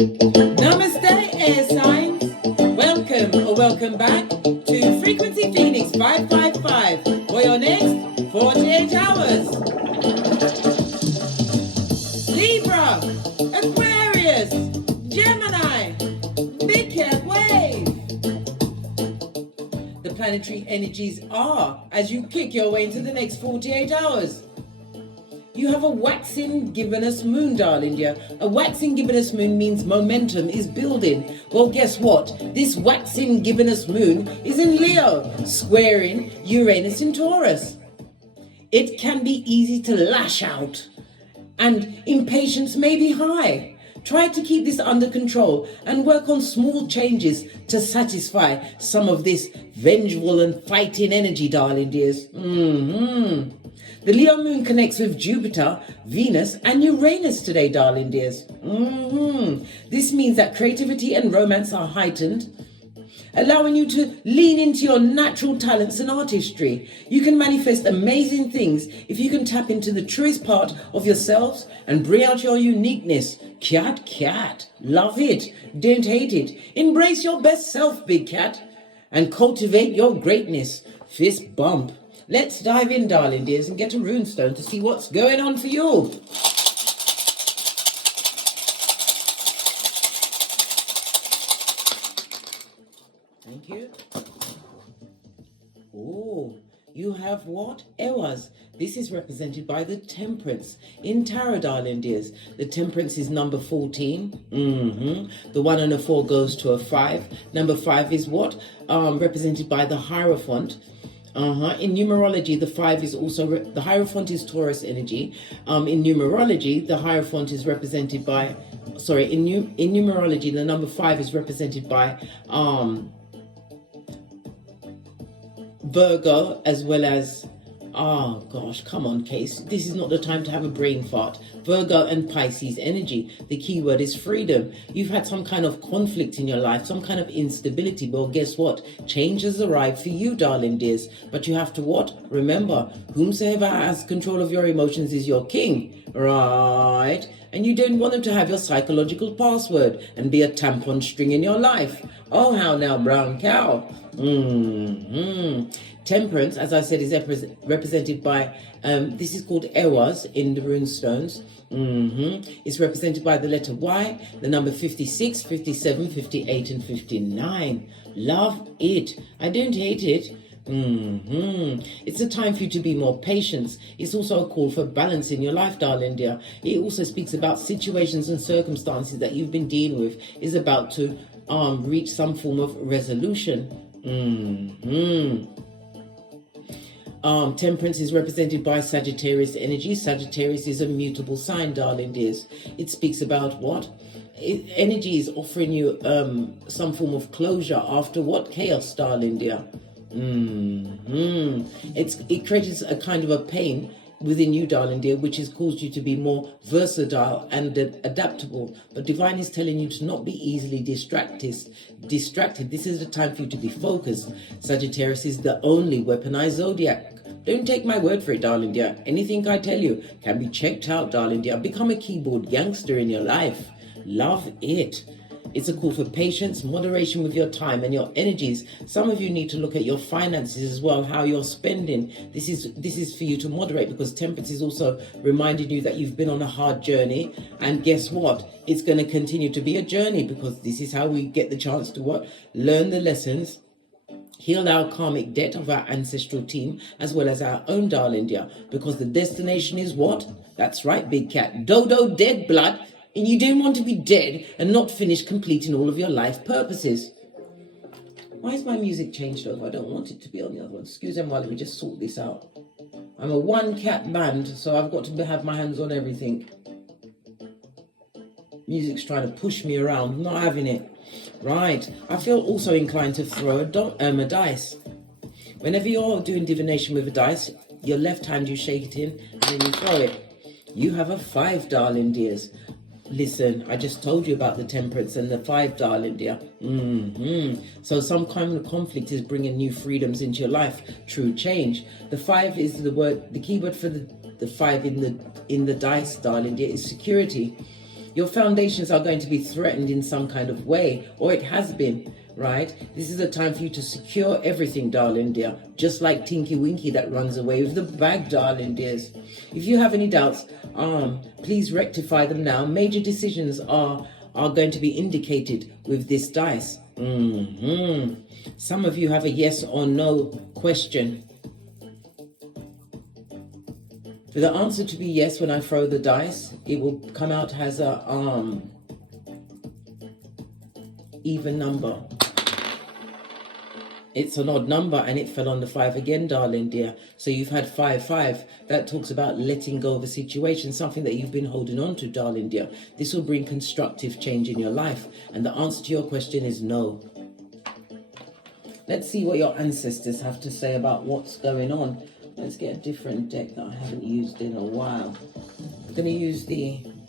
Namaste, air signs. Welcome or welcome back to Frequency Phoenix 555 for your next 48 hours. Libra, Aquarius, Gemini, Big Cat Wave. The planetary energies are as you kick your way into the next 48 hours. You have a waxing gibbonous moon, darling dear. A waxing gibbonous moon means momentum is building. Well, guess what? This waxing gibbonous moon is in Leo, squaring Uranus in Taurus. It can be easy to lash out, and impatience may be high. Try to keep this under control and work on small changes to satisfy some of this vengeful and fighting energy, darling dears. The Leo moon connects with Jupiter, Venus, and Uranus today, darling dears. This means that creativity and romance are heightened, allowing you to lean into your natural talents and artistry. You can manifest amazing things if you can tap into the truest part of yourselves and bring out your uniqueness. Cat, love it, don't hate it. Embrace your best self, big cat, and cultivate your greatness. Fist bump. Let's dive in, darling dears, and get a runestone to see what's going on for you. Thank you. Oh, you have what? Ewas. This is represented by the Temperance in Tarot, darling dears. The Temperance is number 14. The 1 and a 4 goes to a 5. Number 5 is what? Represented by the Hierophant. In numerology, the 5 is also the Hierophant is Taurus energy. In numerology, the Hierophant is represented by in numerology, the number 5 is represented by Virgo, as well as oh gosh, come on, Case. This is not the time to have a brain fart. Virgo and Pisces energy. The key word is freedom. You've had some kind of conflict in your life, some kind of instability. Well, guess what? Change has arrived for you, darling dears. But you have to what? Remember, whomsoever has control of your emotions is your king. Right? And you don't want them to have your psychological password and be a tampon string in your life. Oh, how now, brown cow. Temperance, as I said, is represented by, this is called Ewas in the runestones. It's represented by the letter Y, the number 56, 57, 58, and 59. Love it. I don't hate it. It's a time for you to be more patient. It's also a call for balance in your life, darling dear. It also speaks about situations and circumstances that you've been dealing with is about to reach some form of resolution. Temperance is represented by Sagittarius energy. Sagittarius is a mutable sign, darling dears. It speaks about what? Energy is offering you some form of closure after what? Chaos, darling dear. It creates a kind of a pain within you, darling dear, which has caused you to be more versatile and adaptable. But divine is telling you to not be easily distracted. This is the time for you to be focused. Sagittarius is the only weaponized zodiac. Don't take my word for it, darling dear. Anything I tell you can be checked out, darling dear. Become a keyboard gangster in your life. Love it. It's a call for patience, moderation with your time and your energies. Some of you need to look at your finances as well, how you're spending. This is for you to moderate, because Temperance is also reminding you that you've been on a hard journey. And guess what? It's going to continue to be a journey, because this is how we get the chance to what? Learn the lessons, heal our karmic debt of our ancestral team, as well as our own, darling dear. Because the destination is what? That's right, big cat. Dodo dead blood. And you don't want to be dead and not finish completing all of your life purposes. Why is my music changed over? I don't want it to be on the other one. Excuse me while we just sort this out. I'm a one-cat band, so I've got to have my hands on everything. Music's trying to push me around. I'm not having it. Right. I feel also inclined to throw a dice. Whenever you're doing divination with a dice, your left hand you shake it in and then you throw it. You have a 5, darling dears. Listen, I just told you about the Temperance and the 5, darling dear. So some kind of conflict is bringing new freedoms into your life, true change. The 5 is the keyword for the 5 in the dice, darling dear, is security. Your foundations are going to be threatened in some kind of way, or it has been, right? This is a time for you to secure everything, darling dear, just like Tinky Winky that runs away with the bag, darling dears. If you have any doubts, please rectify them now. Major decisions are going to be indicated with this dice. Some of you have a yes or no question. For the answer to be yes, when I throw the dice, it will come out as a even number. It's an odd number and it fell on the 5 again, darling dear. So you've had 5, 5. That talks about letting go of a situation, something that you've been holding on to, darling dear. This will bring constructive change in your life. And the answer to your question is no. Let's see what your ancestors have to say about what's going on. Let's get a different deck that I haven't used in a while. I'm going to use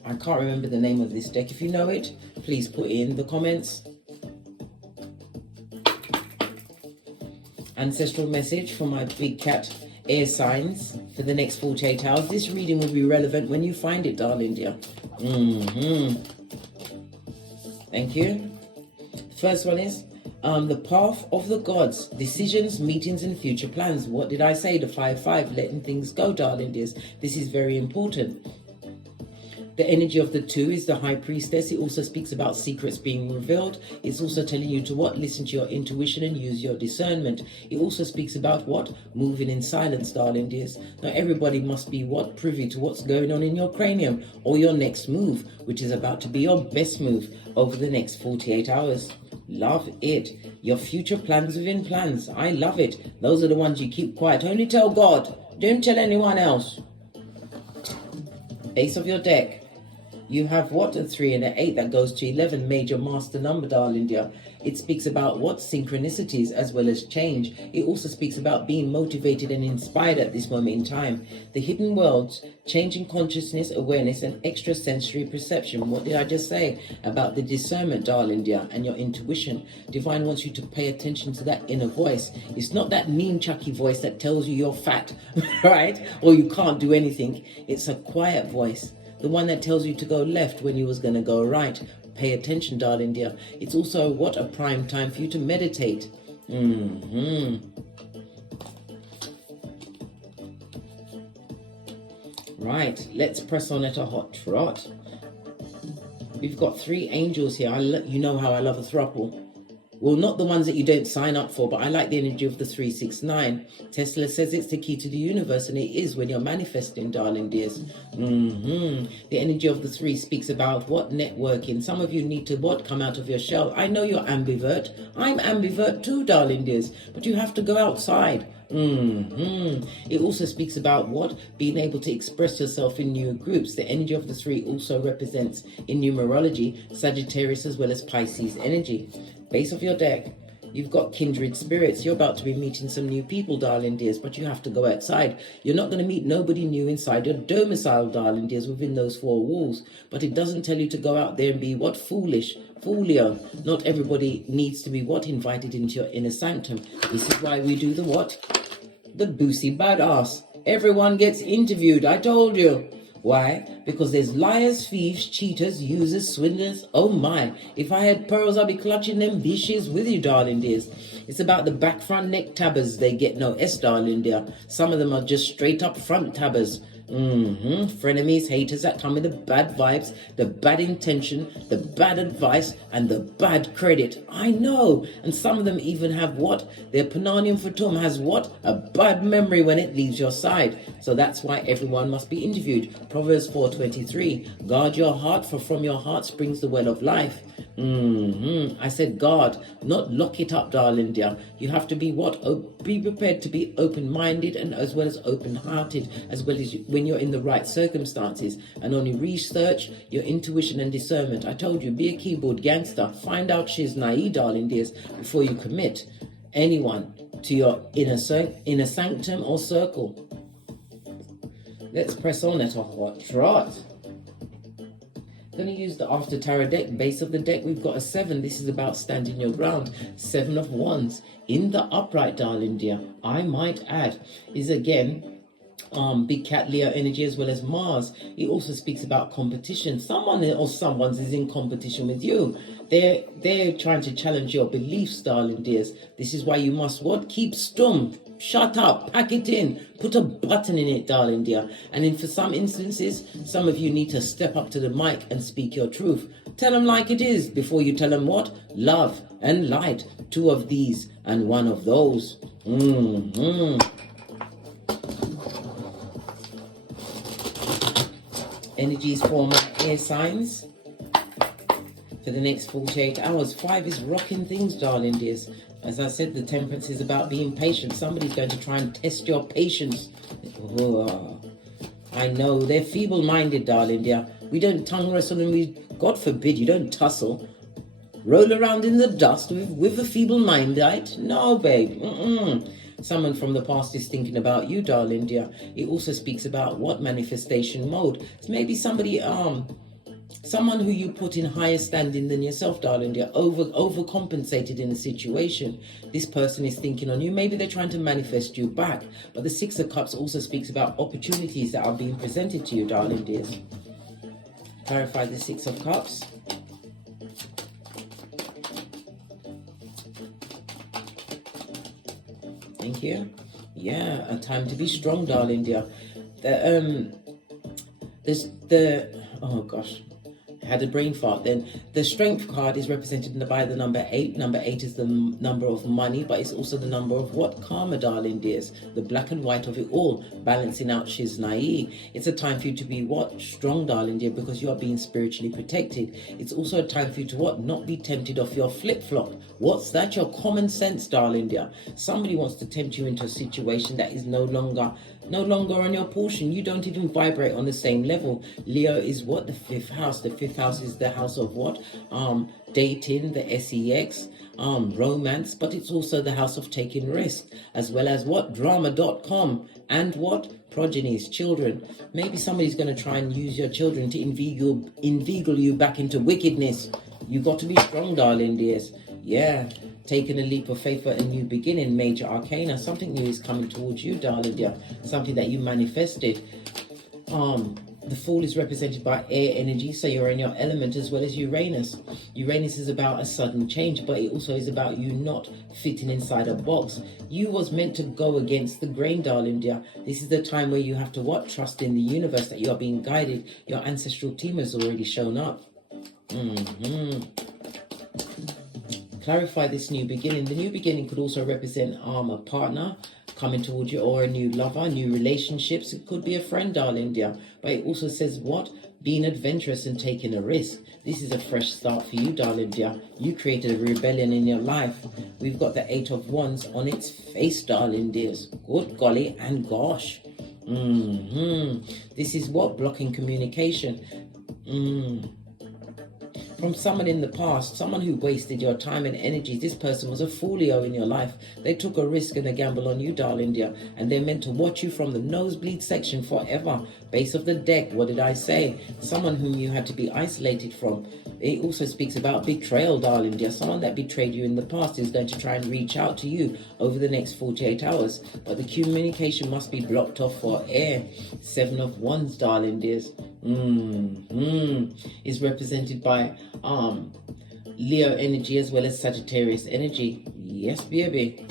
I can't remember the name of this deck. If you know it, please put it in the comments. Ancestral message for my big cat air signs for the next 48 hours. This reading will be relevant when you find it, darling dear. Thank you. The first one is the path of the gods, decisions, meetings, and future plans. What did I say? The 5-5, letting things go, darling dears. This is very important. The energy of the 2 is the High Priestess. It also speaks about secrets being revealed. It's also telling you to what? Listen to your intuition and use your discernment. It also speaks about what? Moving in silence, darling dears. Not everybody must be what? Privy to what's going on in your cranium or your next move, which is about to be your best move over the next 48 hours. Love it. Your future plans within plans. I love it. Those are the ones you keep quiet. Only tell God. Don't tell anyone else. Base of your deck. You have what? A 3 and an 8 that goes to 11, major master number, darling dear. It speaks about what? Synchronicities as well as change. It also speaks about being motivated and inspired at this moment in time. The hidden worlds, changing consciousness, awareness, and extrasensory perception. What did I just say about the discernment, darling dear, and your intuition? Divine wants you to pay attention to that inner voice. It's not that mean chucky voice that tells you you're fat, right? Or you can't do anything. It's a quiet voice. The one that tells you to go left when you was going to go right. Pay attention, darling dear. It's also what? A prime time for you to meditate. Right, let's press on at a hot trot. We've got 3 angels here. You know how I love a throuple. Well, not the ones that you don't sign up for, but I like the energy of the 369. Tesla says it's the key to the universe, and it is when you're manifesting, darling dears. The energy of the 3 speaks about what? Networking. Some of you need to what? Come out of your shell. I know you're ambivert. I'm ambivert too, darling dears, but you have to go outside. It also speaks about what? Being able to express yourself in new groups. The energy of the 3 also represents, in numerology, Sagittarius as well as Pisces energy. Base of your deck, you've got kindred spirits. You're about to be meeting some new people, darling dears, but you have to go outside. You're not going to meet nobody new inside your domicile, darling dears, within those 4 walls. But it doesn't tell you to go out there and be what? Foolish. Foolio. Not everybody needs to be what? Invited into your inner sanctum. This is why we do the what? The Boosie Badass. Everyone gets interviewed, I told you. Why? Because there's liars, thieves, cheaters, users, swindlers. Oh my. If I had pearls, I'd be clutching them bitches with you, darling dears. It's about the back front neck tabbers. They get no S, darling dear. Some of them are just straight up front tabbers. Frenemies, haters that come with the bad vibes, the bad intention, the bad advice, and the bad credit. I know. And some of them even have what? Their Pananium Fatum has what? A bad memory when it leaves your side. So that's why everyone must be interviewed. Proverbs 4:23. Guard your heart, for from your heart springs the well of life. I said guard, not lock it up, darling dear. You have to be what? Be prepared to be open-minded and as well as open-hearted, as well as when you're in the right circumstances, and only research your intuition and discernment. I told you, be a keyboard gangster. Find out she's naive, darling dears, before you commit anyone to your inner sanctum or circle. Let's press on at a hot trot. Going to use the After Tarot deck. Base of the deck, we've got a 7. This is about standing your ground. 7 of Wands in the upright, darling dear. I might add, is again big cat Leo energy as well as Mars. It also speaks about competition. Someone or someone's is in competition with you. They're trying to challenge your beliefs, darling dears. This is why you must what? Keep stum. Shut up, pack it in, put a button in it, darling dear. And in for some instances, some of you need to step up to the mic and speak your truth. Tell them like it is before you tell them what? Love and light, two of these and one of those. Energies for my air signs for the next 48 hours. 5 is rocking things, darling dears. As I said, the Temperance is about being patient. Somebody's going to try and test your patience. Oh, I know, they're feeble-minded, darling dear. We don't tongue wrestle and God forbid, you don't tussle. Roll around in the dust with a feeble mind, right? No, babe. Someone from the past is thinking about you, darling dear. It also speaks about what? Manifestation mode. It's maybe somebody, someone who you put in higher standing than yourself, darling dear, overcompensated in a situation. This person is thinking on you. Maybe they're trying to manifest you back. But the Six of Cups also speaks about opportunities that are being presented to you, darling dears. Clarify the Six of Cups. Thank you. Yeah, a time to be strong, darling dear. Oh gosh, I had a brain fart then. The Strength card is represented by the number 8. Number 8 is the number of money, but it's also the number of what? Karma, darling dears. The black and white of it all, balancing out Shiznai. It's a time for you to be what? Strong, darling dear, because you are being spiritually protected. It's also a time for you to what? Not be tempted off your flip-flop. What's that? Your common sense, darling dear. Somebody wants to tempt you into a situation that is no longer on your portion. You don't even vibrate on the same level. Leo is what? The 5th house. The 5th house is the house of what? Dating, the sex, romance, but it's also the house of taking risk, as well as what? Drama.com and what? Progenies, children. Maybe somebody's going to try and use your children to inveigle you back into wickedness. You've got to be strong, darling dears. Yeah, taking a leap of faith for a new beginning, major arcana. Something new is coming towards you, darling dear. Something that you manifested. The Fool is represented by air energy, so you're in your element, as well as Uranus. Uranus is about a sudden change, but it also is about you not fitting inside a box. You was meant to go against the grain, darling dear. This is the time where you have to what? Trust in the universe, that you are being guided. Your ancestral team has already shown up. Clarify this new beginning. The new beginning could also represent a partner coming towards you, or a new lover, new relationships. It could be a friend, darling dear. But it also says what? Being adventurous and taking a risk. This is a fresh start for you, darling dear. You created a rebellion in your life. We've got the 8 of Wands on its face, darling dears. Good golly and gosh. This is what? Blocking communication. From someone in the past, someone who wasted your time and energy. This person was a folio in your life. They took a risk and a gamble on you, darling dear, and they're meant to watch you from the nosebleed section forever. Base of the deck, what did I say? Someone whom you had to be isolated from. It also speaks about betrayal, darling dear. Someone that betrayed you in the past is going to try and reach out to you over the next 48 hours. But the communication must be blocked off for air. 7 of Wands, darling dears. Is represented by Leo energy as well as Sagittarius energy. Yes, baby.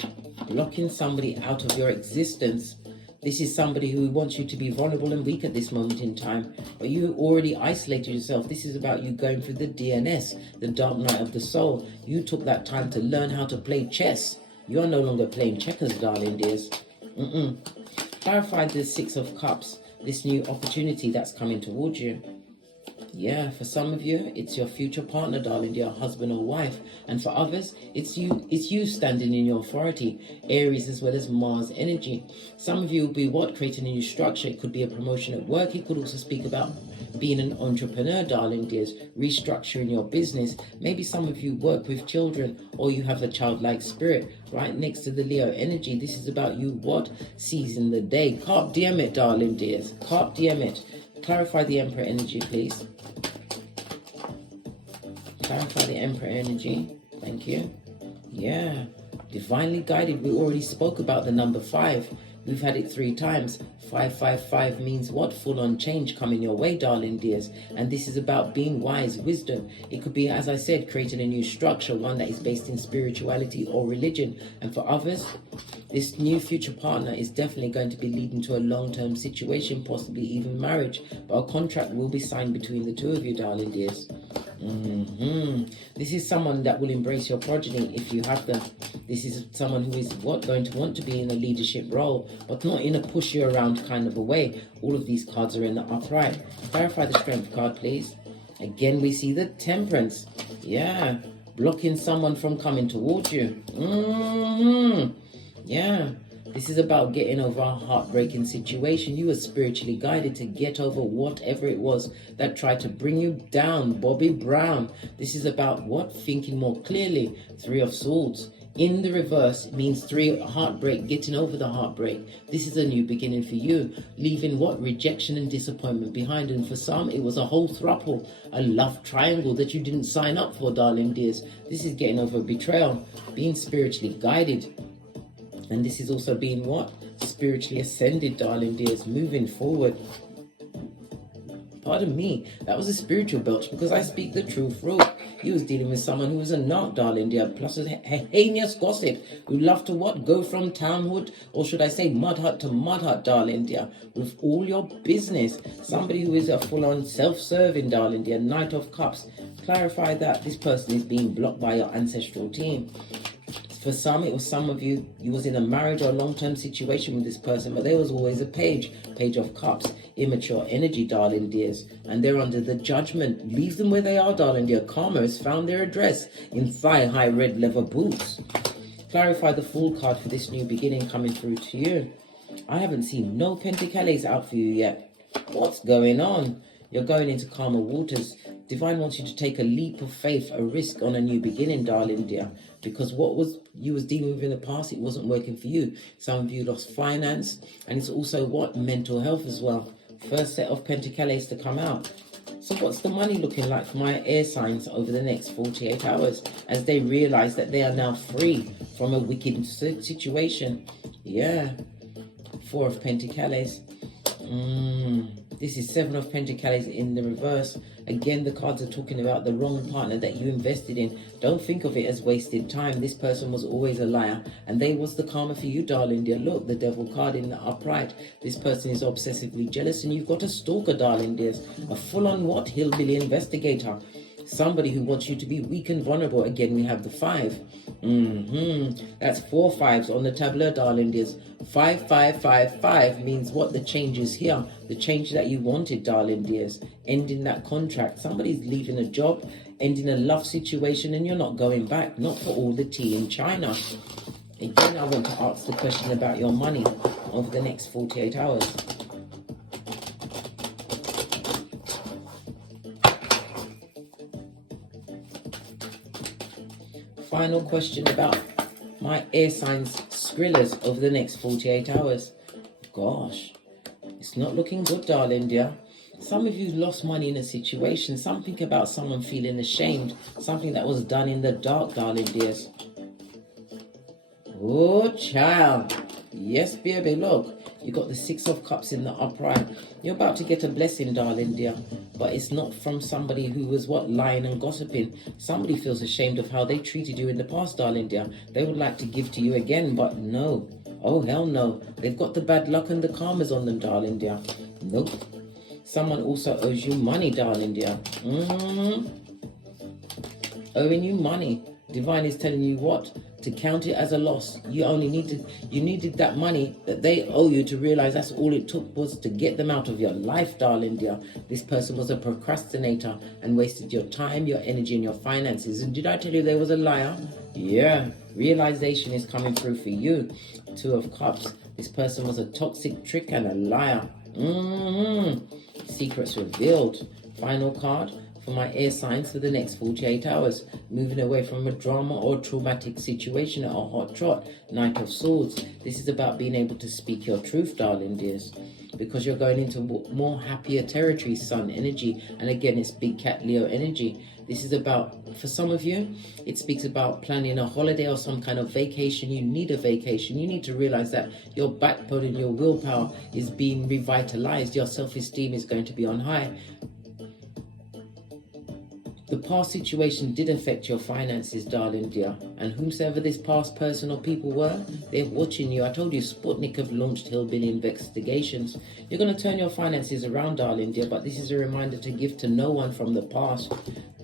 Blocking somebody out of your existence. This is somebody who wants you to be vulnerable and weak at this moment in time. But you already isolated yourself. This is about you going through the DNS, the dark night of the soul. You took that time to learn how to play chess. You are no longer playing checkers, darling dears. Clarify the 6 of Cups. This new opportunity that's coming towards you. Yeah, for some of you, it's your future partner, darling, your husband or wife. And for others, it's you standing in your authority. Aries as well as Mars energy. Some of you will be what? Creating a new structure. It could be a promotion at work. It could also speak about being an entrepreneur, darling dears. Restructuring your business. Maybe some of you work with children, or you have a childlike spirit right next to the Leo energy. This is about you what? Seizing the day. Carpe diem it, darling dears. Carpe diem it. Clarify the Emperor energy, please. Clarify the Emperor energy. Thank you. Yeah. Divinely guided. We already spoke about the number 5. We've had it 3 times. 555 means what? Full on change coming your way, darling dears. And this is about being wise, wisdom. It could be, as I said, creating a new structure, one that is based in spirituality or religion. And for others, this new future partner is definitely going to be leading to a long-term situation, possibly even marriage. But a contract will be signed between the two of you, darling dears. This is someone that will embrace your progeny if you have them. This is someone who is going to want to be in a leadership role, but not in a push you around kind of a way. All of these cards are in the upright. Clarify the strength card, please. Again, we see the Temperance. Yeah, blocking someone from coming towards you. Yeah. This is about getting over a heartbreaking situation. You were spiritually guided to get over whatever it was that tried to bring you down. Bobby Brown. This is about what? Thinking more clearly. 3 of Swords. In the reverse means 3 heartbreak, getting over the heartbreak. This is a new beginning for you. Leaving what? Rejection and disappointment behind. And for some, it was a whole throuple, a love triangle that you didn't sign up for, darling dears. This is getting over betrayal. Being spiritually guided. And this is also being what? Spiritually ascended, darling dears, moving forward. Pardon me, that was a spiritual belch because I speak the truth through. You was dealing with someone who was a narc, darling dear, plus a heinous gossip who loved to what? Go from townhood, or should I say mud hut to mud hut, darling dear, with all your business. Somebody who is a full-on self-serving, darling dear, Knight of Cups. Clarify that this person is being blocked by your ancestral team. For some, it was some of you was in a marriage or a long-term situation with this person, but there was always a Page of Cups, immature energy, darling dears, and they're under the judgment. Leave them where they are, darling dear. Karma has found their address in thigh-high red leather boots. Clarify the Fool card for this new beginning coming through to you. I haven't seen no Pentacles out for you yet. What's going on? You're going into calmer waters. Divine wants you to take a leap of faith, a risk on a new beginning, darling dear. Because what you was dealing with in the past, it wasn't working for you. Some of you lost finance, and it's also what? Mental health as well. First set of Pentacles to come out. So what's the money looking like for my air signs over the next 48 hours as they realize that they are now free from a wicked situation? Yeah. 4 of Pentacles. This is 7 of Pentacles in the reverse. Again, the cards are talking about the wrong partner that you invested in. Don't think of it as wasted time. This person was always a liar, and they was the karma for you, darling dear. Look, the Devil card in the upright. This person is obsessively jealous, and you've got a stalker, darling dears. A full-on what? Hillbilly investigator. Somebody who wants you to be weak and vulnerable. Again, we have the 5. That's 4 5s on the tableau, darling dears. 5, 5, 5, 5 means what? The change is here. The change that you wanted, darling dears. Ending that contract. Somebody's leaving a job, ending a love situation, and you're not going back. Not for all the tea in China. Again, I want to ask the question about your money over the next 48 hours. Final question about my air signs skrillers over the next 48 hours. Gosh, it's not looking good, darling dear. Some of you lost money in a situation. Something about someone feeling ashamed. Something that was done in the dark, darling dears. Oh, child. Yes, baby, look. You got the 6 of Cups in the upright. You're about to get a blessing, darling dear. But it's not from somebody who was what? Lying and gossiping. Somebody feels ashamed of how they treated you in the past, darling dear. They would like to give to you again, but no. Oh, hell no. They've got the bad luck and the karmas on them, darling dear. Nope. Someone also owes you money, darling dear. Owing you money. Divine is telling you what? To count it as a loss. You needed that money that they owe you to realize that's all it took was to get them out of your life, darling dear. This person was a procrastinator and wasted your time, your energy, and your finances. And did I tell you they was a liar? Yeah. Realization is coming through for you. 2 of Cups. This person was a toxic trick and a liar. Secrets revealed. Final card for my air signs for the next 48 hours. Moving away from a drama or traumatic situation or a hot trot. Knight of Swords. This is about being able to speak your truth, darling dears. Because you're going into more happier territory, sun energy. And again, it's big cat Leo energy. This is about, for some of you, it speaks about planning a holiday or some kind of vacation. You need a vacation. You need to realize that your backbone and your willpower is being revitalized. Your self-esteem is going to be on high. The past situation did affect your finances, darling dear. And whomsoever this past person or people were, they're watching you. I told you Sputnik have launched Hillbilly investigations. You're going to turn your finances around, darling dear, but this is a reminder to give to no one from the past.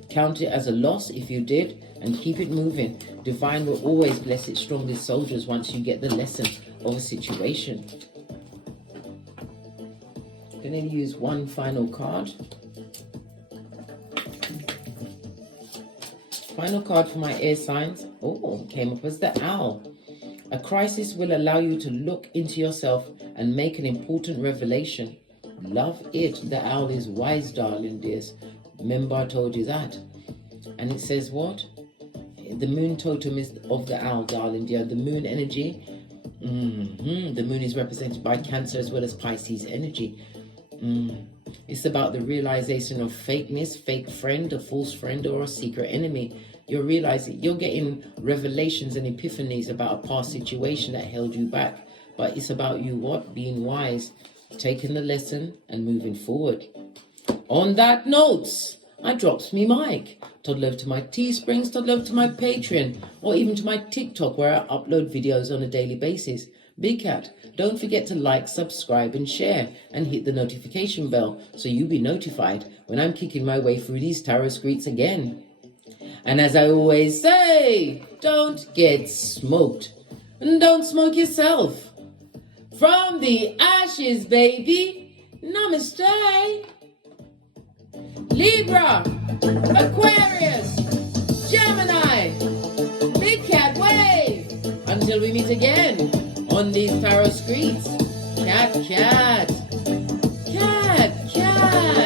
Count it as a loss if you did, and keep it moving. Divine will always bless its strongest soldiers once you get the lesson of a situation. I'm going to use one final card. Final card for my air signs. Oh, came up as the owl. A crisis will allow you to look into yourself and make an important revelation. Love it. The owl is wise, darling dears. Remember I told you that. And it says what? The moon totem is of the owl, darling dear. The moon energy. The moon is represented by Cancer as well as Pisces energy. It's about the realization of fakeness, fake friend, a false friend, or a secret enemy. You're realizing, you're getting revelations and epiphanies about a past situation that held you back. But it's about you what? Being wise, taking the lesson and moving forward. On that note, I drops me mic. Toddle over to my Teesprings, toddle over to my Patreon, or even to my TikTok where I upload videos on a daily basis. Big Cat, don't forget to like, subscribe and share and hit the notification bell so you'll be notified when I'm kicking my way through these tarot streets again. And as I always say, don't get smoked and don't smoke yourself. From the ashes, baby, namaste. Libra, Aquarius, Gemini, Big Cat wave. Until we meet again on these tarot streets. Cat, cat, cat, cat.